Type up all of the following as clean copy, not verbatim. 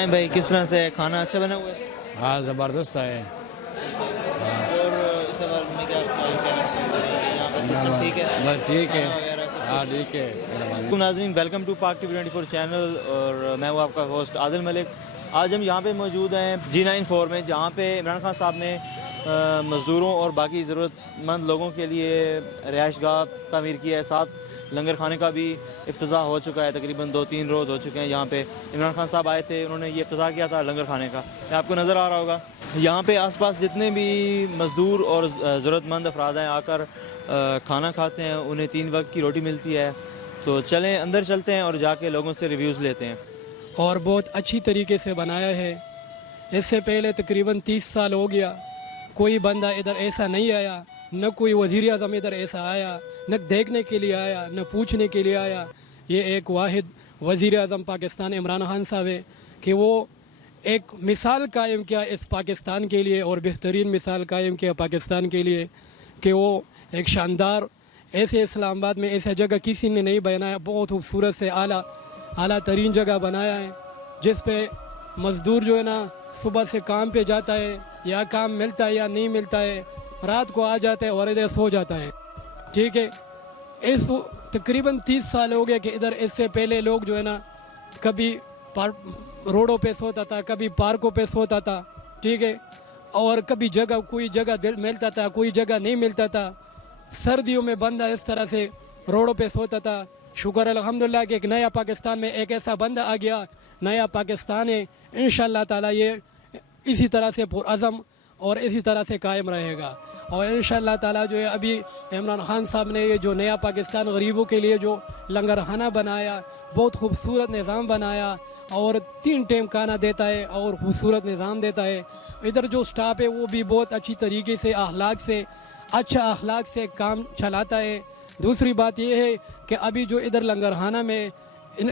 बताएं भाई किस तरह से खाना अच्छा बना हुआ है? हाँ ज़बरदस्त है। और इस बारे में क्या कहना चाहते हैं? यहाँ का सिस्टम ठीक है? बस ठीक है। खाना वगैरह सब हाँ कुछ? ठीक है मेहरबानी। तो नाज़रीन, वेलकम टू पाक टीवी 24 चैनल और मैं हूँ आपका होस्ट आदिल मलिक। आज हम यहाँ पे मौजूद हैं G94 में, जहाँ पे इमरान खान साहब ने मज़दूरों और बाकी ज़रूरतमंद लोगों के लिए रिहाइशगाह तामीर किया है। साथ लंगर खाने का भी इफ्तिताह हो चुका है। तकरीबन 2-3 रोज़ हो चुके हैं। यहाँ पे इमरान खान साहब आए थे, उन्होंने ये इफ्तिताह किया था लंगर खाने का। ये आपको नज़र आ रहा होगा। यहाँ पे आसपास जितने भी मज़दूर और ज़रूरतमंद अफराद हैं आकर खाना खाते हैं, उन्हें 3 वक्त की रोटी मिलती है। तो चलें अंदर चलते हैं और जाके लोगों से रिव्यूज़ लेते हैं। और बहुत अच्छी तरीके से बनाया है। इससे पहले तकरीबन 30 साल हो गया, कोई बंदा इधर ऐसा नहीं आया, न कोई वज़ीर आज़म इधर ऐसा आया, न देखने के लिए आया, न पूछने के लिए आया। ये एक वाहिद वज़ीर आज़म पाकिस्तान इमरान खान साहब है कि वो एक मिसाल कायम किया इस पाकिस्तान के लिए, और बेहतरीन मिसाल कायम किया पाकिस्तान के लिए कि वो एक शानदार ऐसे इस्लामाबाद में ऐसा जगह किसी ने नहीं बनाया। बहुत खूबसूरत से आला तरीन जगह बनाया है, जिस पे मज़दूर जो है ना सुबह से काम पे जाता है, या काम मिलता है या नहीं मिलता है, रात को आ जाता है और इधर सो जाता है। ठीक है, इस तकरीबन 30 साल हो गए कि इधर इससे पहले लोग जो है ना कभी रोडों पे सोता था, कभी पार्कों पे सोता था। ठीक है, और कभी कोई जगह मिलता था, कोई जगह नहीं मिलता था। सर्दियों में बंदा इस तरह से रोडों पे सोता था। शुक्र अल्हम्दुलिल्लाह कि एक नया पाकिस्तान में एक ऐसा बंदा आ गया। नया पाकिस्तान है, इंशाअल्लाह ताला ये इसी तरह से पुरअज़म और इसी तरह से कायम रहेगा। और इंशाअल्लाह ताला जो है अभी इमरान खान साहब ने ये जो नया पाकिस्तान गरीबों के लिए जो लंगरखाना बनाया, बहुत खूबसूरत निज़ाम बनाया, और 3 टाइम खाना देता है और खूबसूरत निज़ाम देता है। इधर जो स्टाफ है वो भी बहुत अच्छी तरीके से अच्छा अखलाक से काम चलाता है। दूसरी बात यह है कि अभी जो इधर लंगरखाना में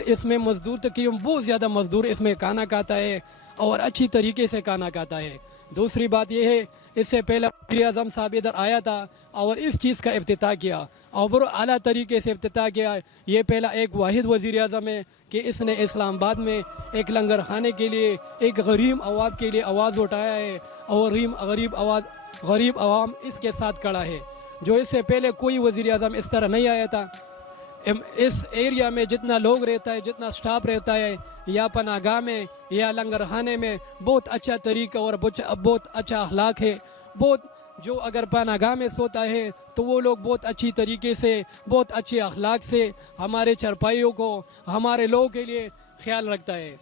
इसमें मज़दूर तकरीबन बहुत ज़्यादा मज़दूर इसमें खाना खाता है और अच्छी तरीके से खाना खाता है। दूसरी बात यह है, इससे पहले वज़ीर आज़म साहब इधर आया था और इस चीज़ का इफ्तिताह किया और बड़ा आला तरीके से इफ्तिताह किया। ये पहला एक वाहिद वज़ीर आज़म है कि इसने इस्लामाबाद में एक लंगर खाने के लिए एक गरीब आवाम के लिए आवाज़ उठाया है, और गरीब आवाम इसके साथ खड़ा है, जो इससे पहले कोई वज़ीर आज़म इस तरह नहीं आया था। इस एरिया में जितना लोग रहता है, जितना स्टाफ रहता है, या पनागाह में या लंगर खाने में, बहुत अच्छा तरीका और बहुत अच्छा अखलाक है। बहुत जो अगर पनागाह में सोता है तो वो लोग बहुत अच्छी तरीके से, बहुत अच्छे अखलाक से हमारे चरपाइयों को, हमारे लोगों के लिए ख्याल रखता है।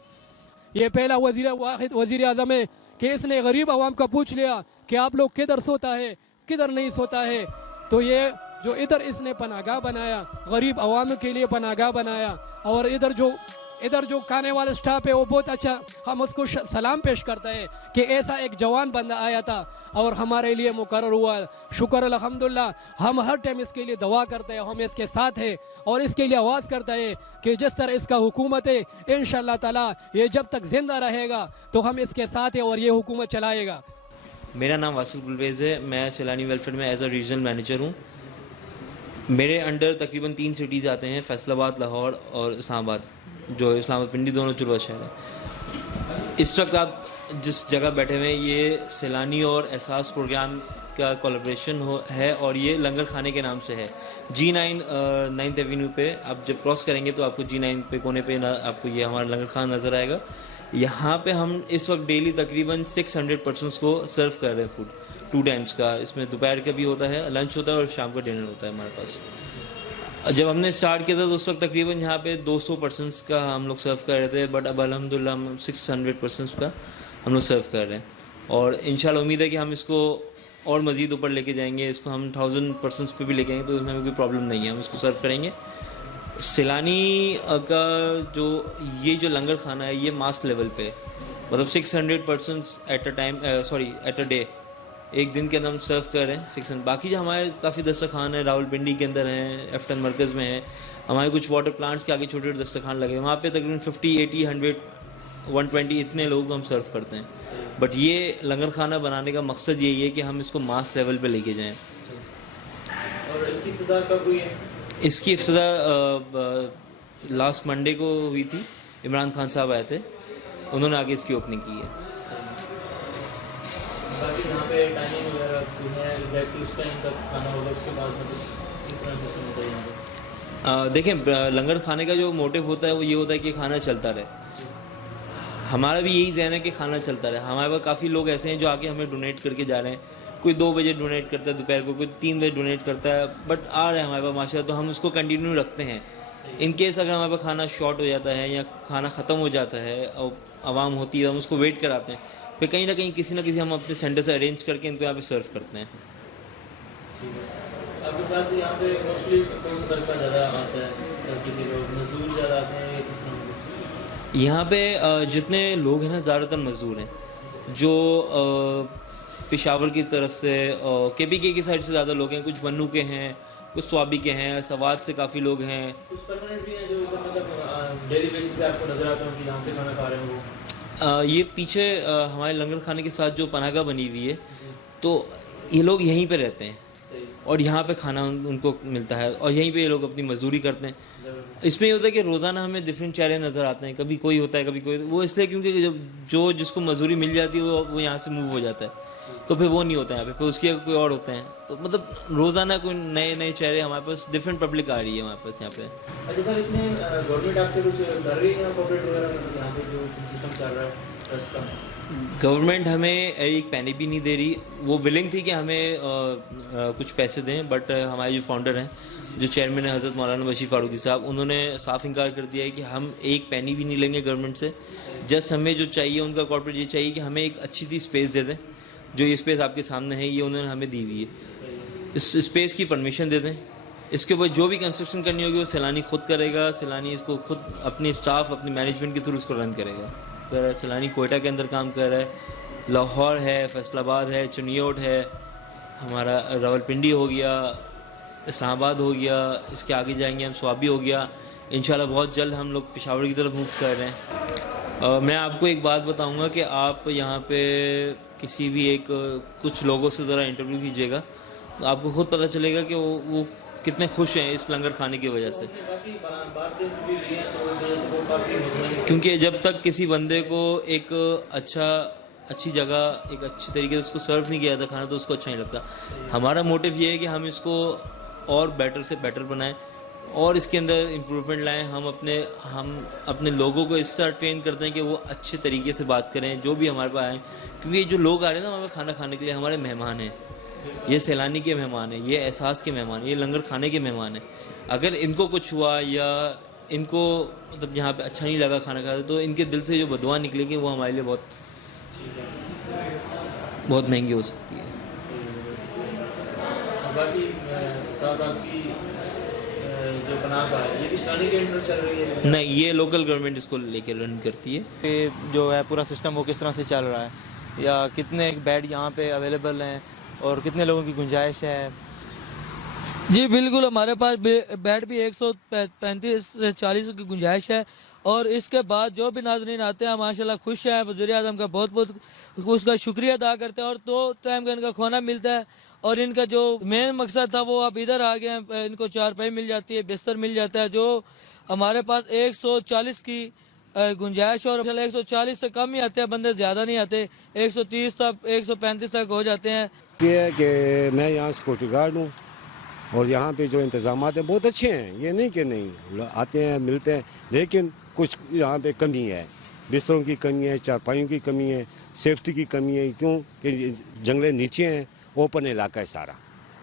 ये पहला वज़ीर आज़म है कि इसने गरीब आवाम का पूछ लिया कि आप लोग किधर सोता है, किधर नहीं सोता है। तो ये जो इधर इसने पनागाह बनाया, गरीब आवाम के लिए पनागाह बनाया, और इधर जो खाने वाला स्टाफ है वो बहुत अच्छा, हम उसको सलाम पेश करते हैं कि ऐसा एक जवान बंदा आया था और हमारे लिए मुकर्रर हुआ। शुक्र अल्हम्दुलिल्लाह, हम हर टाइम इसके लिए दुआ करते हैं, हम इसके साथ हैं और इसके लिए आवाज़ करते हैं कि जिस तरह इसका हुकूमत है, इंशाअल्लाह ताला ये जब तक जिंदा रहेगा तो हम इसके साथ हैं और ये हुकूमत चलाएगा। मेरा नाम वासिल गुलवेज़ है। मैं सैलानी वेलफेयर में एज अ रीजनल मैनेजर हूँ। मेरे अंडर तकरीबन 3 सिटीज़ आते हैं, फैसलाबाद, लाहौर और इस्लामाबाद, जो इस्लामाबाद पिंडी दोनों जुड़वा शहर है। इस वक्त आप जिस जगह बैठे हुए हैं ये सैलानी और एहसास प्रोग्राम का कोलैबोरेशन है, और ये लंगर खाने के नाम से है। G9 9th एवेन्यू पे आप जब क्रॉस करेंगे तो आपको G9 पे कोने पे आपको ये हमारा लंगर खाना नज़र आएगा। यहाँ पे हम इस वक्त डेली तकरीबन 600 पर्सनस को सर्व कर रहे हैं फूड, 2 टाइम्स का। इसमें दोपहर का भी होता है, लंच होता है और शाम का डिनर होता है हमारे पास। जब हमने स्टार्ट किया था तो उस वक्त तकरीबन यहाँ पे 200 पर्सनस का हम लोग सर्व कर रहे थे, बट अब अल्हम्दुलिल्लाह हम 600 पर्सनस का हम लोग सर्व कर रहे हैं, और इंशाल्लाह उम्मीद है कि हम इसको और मज़ीद ऊपर लेके जाएंगे। इसको हम 1000 पर्सनस पे भी लेके आएंगे तो इसमें हमें कोई प्रॉब्लम नहीं है, हम इसको सर्व करेंगे। सैलानी का जो लंगर खाना है ये मास लेवल पे, मतलब 600 पर्सनस एट अ डे, एक दिन के अंदर हम सर्व कर रहे हैं 600। बाकी जो हमारे काफ़ी दस्तरखान है, रावलपिंडी के अंदर हैं, एफ्टन मरकज़ में है, हमारे कुछ वाटर प्लांट्स के आगे छोटे छोटे दस्तरखान लगे हैं, वहाँ पे तकरीबन 50, 80, 100, 120 इतने लोग हम सर्व करते हैं। बट ये लंगर खाना बनाने का मकसद यही है कि हम इसको मास लेवल पे लेके जाएं। और इसकी इब्तिदा कब हुई है? इसकी इब्तिदा लास्ट मंडे को हुई थी। इमरान खान साहब आए थे उन्होंने आगे इसकी ओपनिंग की है। बाकी यहाँ पे टाइमिंग वगैरह जो है एग्जैक्टली उस टाइम तक खाना होगा, उसके बाद मतलब किस तरह सिस्टम होता है यहाँ पे? देखें, लंगर खाने का जो मोटिव होता है वो ये होता है कि खाना चलता रहे। हमारा भी यही जहन है कि खाना चलता रहे। हमारे पास काफ़ी लोग ऐसे हैं जो आके हमें डोनेट करके जा रहे हैं। कोई 2 बजे डोनेट करता है दोपहर को, कोई 3 बजे डोनेट करता है, बट आ रहे हैं हमारे पास माशाल्लाह, तो हम उसको कंटिन्यू रखते हैं। इन केस अगर हमारे पास खाना शॉर्ट हो जाता है या खाना ख़त्म हो जाता है और आवाम होती है, हम उसको वेट कराते हैं, फिर कहीं ना कहीं किसी न किसी हम अपने सेंटर से अरेंज करके इनको यहाँ पे सर्व करते हैं। आपके पास यहाँ पे मोस्टली कौन सा तबका ज़्यादा आता है, ताकि लोग मजदूर ज़्यादा आते हैं या किस तरह? यहाँ पे जितने लोग हैं ना, ज़्यादातर मजदूर हैं, जो पेशावर की तरफ से KPK की साइड से ज़्यादा लोग हैं। कुछ बन्नू के हैं, कुछ स्वाबी के हैं, सवाद से काफ़ी लोग हैं। कुछ परमानेंट भी हैं जो मतलब डेली बेसिस पे आपको नज़र आते हैं कि यहाँ से खाना खा रहे हैं वो? ये पीछे हमारे लंगर खाने के साथ जो पनाहगाह बनी हुई है, तो ये लोग यहीं पे रहते हैं और यहाँ पे खाना उनको मिलता है और यहीं पे ये लोग अपनी मजदूरी करते हैं। इसमें ये होता है कि रोज़ाना हमें डिफरेंट चेहरे नज़र आते हैं, कभी कोई होता है कभी कोई, वो इसलिए क्योंकि जब जो जिसको मजदूरी मिल जाती है वो यहाँ से मूव हो जाता है, तो फिर वो नहीं होता है यहाँ पे, फिर उसकी कोई और होते हैं। तो मतलब रोज़ाना कोई नए नए चेहरे, हमारे पास डिफरेंट पब्लिक आ रही है हमारे पास यहाँ पे। अच्छा सर, इसमें गवर्नमेंट आपसे कुछ कर रही है या कॉर्पोरेट वगैरह, मतलब यहाँ पे जो सिस्टम चल रहा है ट्रस्ट का? गवर्नमेंट हमें एक पैनी भी नहीं दे रही। वो विलिंग थी कि हमें कुछ पैसे दें, बट हमारे जो फाउंडर हैं, जो चेयरमैन है हज़रत मौलाना बशीर फारूकी साहब, उन्होंने साफ इनकार कर दिया है कि हम एक पैनी भी नहीं लेंगे गवर्नमेंट से। जस्ट हमें जो चाहिए, उनका कॉर्पोरेट ये चाहिए कि हमें एक अच्छी सी स्पेस दे दें। जो ये स्पेस आपके सामने है, ये उन्होंने हमें दी हुई है। इस स्पेस की परमिशन दे दें। इसके ऊपर जो भी कंस्ट्रक्शन करनी होगी वो सैलानी खुद करेगा। सैलानी इसको खुद अपनी स्टाफ, अपनी मैनेजमेंट के थ्रू इसको रन करेगा। अगर सैलानी कोयटा के अंदर काम कर रहा है, लाहौर है, फैसलाबाद है, चुनियोट है, हमारा रावलपिंडी हो गया, इस्लामाबाद हो गया, इसके आगे जाएंगे हम स्वाबी हो गया। इंशाल्लाह बहुत जल्द हम लोग पेशावर की तरफ मूव कर रहे हैं। मैं आपको एक बात बताऊंगा कि आप यहाँ पे किसी भी एक कुछ लोगों से ज़रा इंटरव्यू कीजिएगा, तो आपको खुद पता चलेगा कि वो कितने खुश हैं इस लंगर खाने की वजह से। क्योंकि जब तक किसी बंदे को एक अच्छी जगह, एक अच्छी तरीके से उसको सर्व नहीं किया जाता खाना, तो उसको अच्छा नहीं लगता। हमारा मोटिव ये है कि हम इसको और बेटर से बेटर बनाएं और इसके अंदर इम्प्रूवमेंट लाएं। हम अपने लोगों को इस तरह ट्रेन करते हैं कि वो अच्छे तरीके से बात करें जो भी हमारे पास आए, क्योंकि ये जो लोग आ रहे हैं ना हमारे खाना खाने के लिए, हमारे मेहमान हैं। ये सैलानी के मेहमान हैं, ये एहसास के मेहमान हैं, ये लंगर खाने के मेहमान हैं। अगर इनको कुछ हुआ या इनको मतलब यहाँ पे अच्छा नहीं लगा खाना खा रहे, तो इनके दिल से जो बदुआ निकलेगी वो हमारे लिए बहुत बहुत महंगी हो सकती है। बाकी साथ आपकी जो पनाहगाह है, ये भी सैलानी के अंदर चल रही है? नहीं, ये लोकल गवर्नमेंट इसको लेके रन करती है। ये जो है पूरा सिस्टम वो किस तरह से चल रहा है, या कितने बेड यहाँ पे अवेलेबल हैं और कितने लोगों की गुंजाइश है? जी बिल्कुल, हमारे पास बेड भी 135 से 40 की गुंजाइश है। और इसके बाद जो भी नाज़रीन आते हैं माशाल्लाह खुश हैं। वज़ीर आज़म का बहुत बहुत उसका शुक्रिया अदा करते हैं। और 2 टाइम का इनका खाना मिलता है और इनका जो मेन मकसद था वो अब इधर आ गए हैं। इनको चारपाई मिल जाती है, बिस्तर मिल जाता है, जो हमारे पास 140 की गुंजाइश, और 140 से कम ही आते हैं बंदे, ज़्यादा नहीं आते। 130 तक 135 तक हो जाते हैं। ये है कि मैं यहाँ सिक्योरिटी गार्ड हूँ और यहाँ पे जो इंतज़ामात हैं बहुत अच्छे हैं। ये नहीं कि नहीं, आते हैं मिलते हैं, लेकिन कुछ यहाँ पे कमी है। बिस्तरों की कमी है, चारपाइयों की कमी है, सेफ्टी की कमी है, क्यों कि जंगले नीचे हैं, ओपन इलाका है सारा।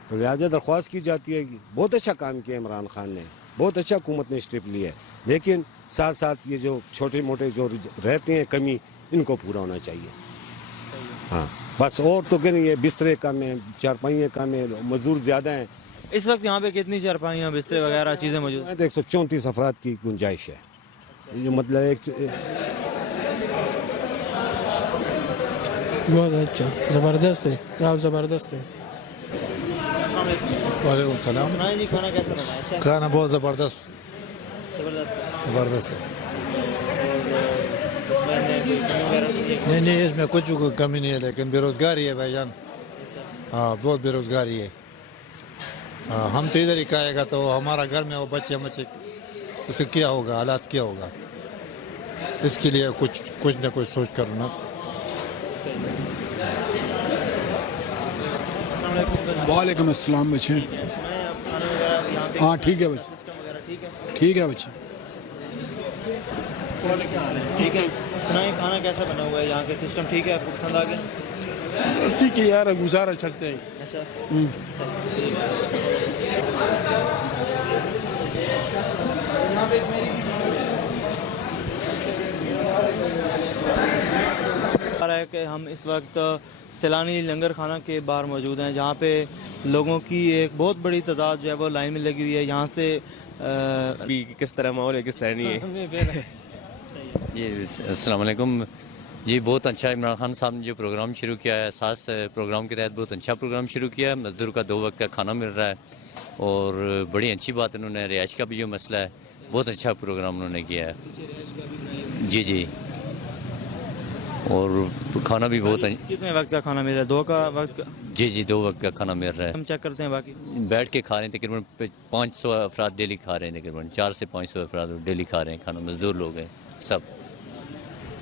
तो लिहाजा दरख्वास्त की जाती है कि बहुत अच्छा काम किया इमरान खान ने, बहुत अच्छा हुकूमत ने स्टेप लिया है, लेकिन साथ साथ ये जो छोटे मोटे जो रहते हैं कमी, इनको पूरा होना चाहिए। हाँ बस, और तो क्या नहीं है, बिस्तरे कम हैं, चारपाइयाँ कम हैं, मजदूर ज़्यादा हैं। इस वक्त यहाँ पे कितनी चारपाइयाँ, बिस्तर वगैरह चीज़ें मौजूद हैं? तो 134 अफराद की गुंजाइश है। ये मतलब एक बहुत अच्छा, ज़बरदस्त है, आप ज़बरदस्त है। वालेकुम सलाम। सुनाइए जी, खाना कैसा लगा? अच्छा, खाना बहुत ज़बरदस्त ज़बरदस्त है। ज़बरदस्त है। मैंने कोई कमी वगैरह नहीं देखी। नहीं, इसमें कुछ भी कोई कमी नहीं है, लेकिन बेरोज़गारी है भाईजान। हाँ, बहुत बेरोज़गारी है। हाँ, हम तो इधर ही खाएगा, तो हमारा घर में वो बच्चे उससे क्या होगा, हालात क्या होगा। इसके लिए कुछ ना कुछ सोच कर ना। वालेकुम अस्सलाम बच्चे। हाँ ठीक है बच्चे, ठीक है बच्चे। ठीक है, सुनाइए खाना कैसा बना हुआ है, यहाँ के सिस्टम ठीक है, आपको पसंद आ गया? ठीक है यार, गुजारा चलते हैं। अच्छा, यहाँ पे मेरी आ रहा है कि हम इस वक्त सैलानी लंगर खाना के बाहर मौजूद हैं, जहाँ पे लोगों की एक बहुत बड़ी तादाद जो है वो लाइन में लगी हुई है। यहाँ से अभी किस तरह माहौल है, किस तरह नहीं है। जी अस्सलाम वालेकुम जी। बहुत अच्छा इमरान खान साहब ने जो प्रोग्राम शुरू किया है, सास प्रोग्राम के तहत बहुत अच्छा प्रोग्राम शुरू किया है। मज़दूर का 2 वक्त का खाना मिल रहा है और बड़ी अच्छी बात उन्होंने रिहाइश का भी जो मसला है बहुत अच्छा प्रोग्राम उन्होंने किया है। जी जी, और खाना भी बहुत कितने वक्त का खाना मिल रहा है? 2 का वक्त का? जी जी, 2 वक्त का खाना मिल रहा है। हम चेक करते हैं बाकी। बैठ के खा रहे हैं, तकरीबन 500 अफराद डेली खा रहे हैं, तकरीबन 400 से 500 अफराद डेली खा रहे हैं खाना, मज़दूर लोग हैं सब।